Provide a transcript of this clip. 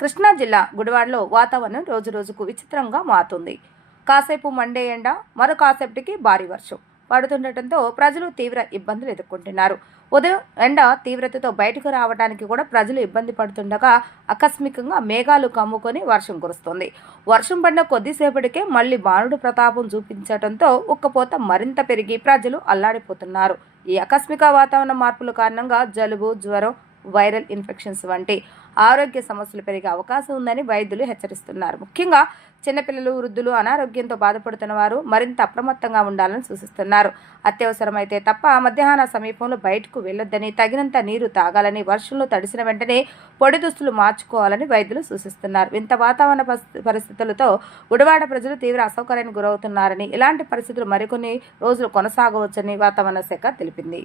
కృష్ణా జిల్లా గుడివాడలో వాతావరణం రోజురోజుకు విచిత్రంగా మారుతుంది. కాసేపు మండే ఎండ, మరో కాసేపటికి భారీ వర్షం పడుతుండటంతో ప్రజలు తీవ్ర ఇబ్బందులు ఎదుర్కొంటున్నారు. ఉదయం ఎండ తీవ్రతతో బయటకు రావడానికి కూడా ప్రజలు ఇబ్బంది పడుతుండగా ఆకస్మికంగా మేఘాలు కమ్ముకొని వర్షం కురుస్తుంది. వర్షం పడిన కొద్దిసేపటికే మళ్లీ బాణుడు ప్రతాపం చూపించడంతో ఉక్కపోత మరింత పెరిగి ప్రజలు అల్లాడిపోతున్నారు. ఈ ఆకస్మిక వాతావరణ మార్పుల కారణంగా జలుబు, జ్వరం, వైరల్ ఇన్ఫెక్షన్స్ వంటి ఆరోగ్య సమస్యలు పెరిగే అవకాశం ఉందని వైద్యులు హెచ్చరిస్తున్నారు. ముఖ్యంగా చిన్నపిల్లలు, వృద్ధులు, అనారోగ్యంతో బాధపడుతున్న వారు మరింత అప్రమత్తంగా ఉండాలని సూచిస్తున్నారు. అత్యవసరమైతే తప్ప మధ్యాహ్న సమీపంలో బయటకు వెళ్లొద్దని, తగినంత నీరు తాగాలని, వర్షంలో తడిసిన వెంటనే పొడి దుస్తులు మార్చుకోవాలని వైద్యులు సూచిస్తున్నారు. ఇంత వాతావరణ పరిస్థితులతో గుడివాడ ప్రజలు తీవ్ర అసౌకర్యానికి గురవుతున్నారని, ఇలాంటి పరిస్థితులు మరికొన్ని రోజులు కొనసాగవచ్చని వాతావరణ శాఖ తెలిపింది.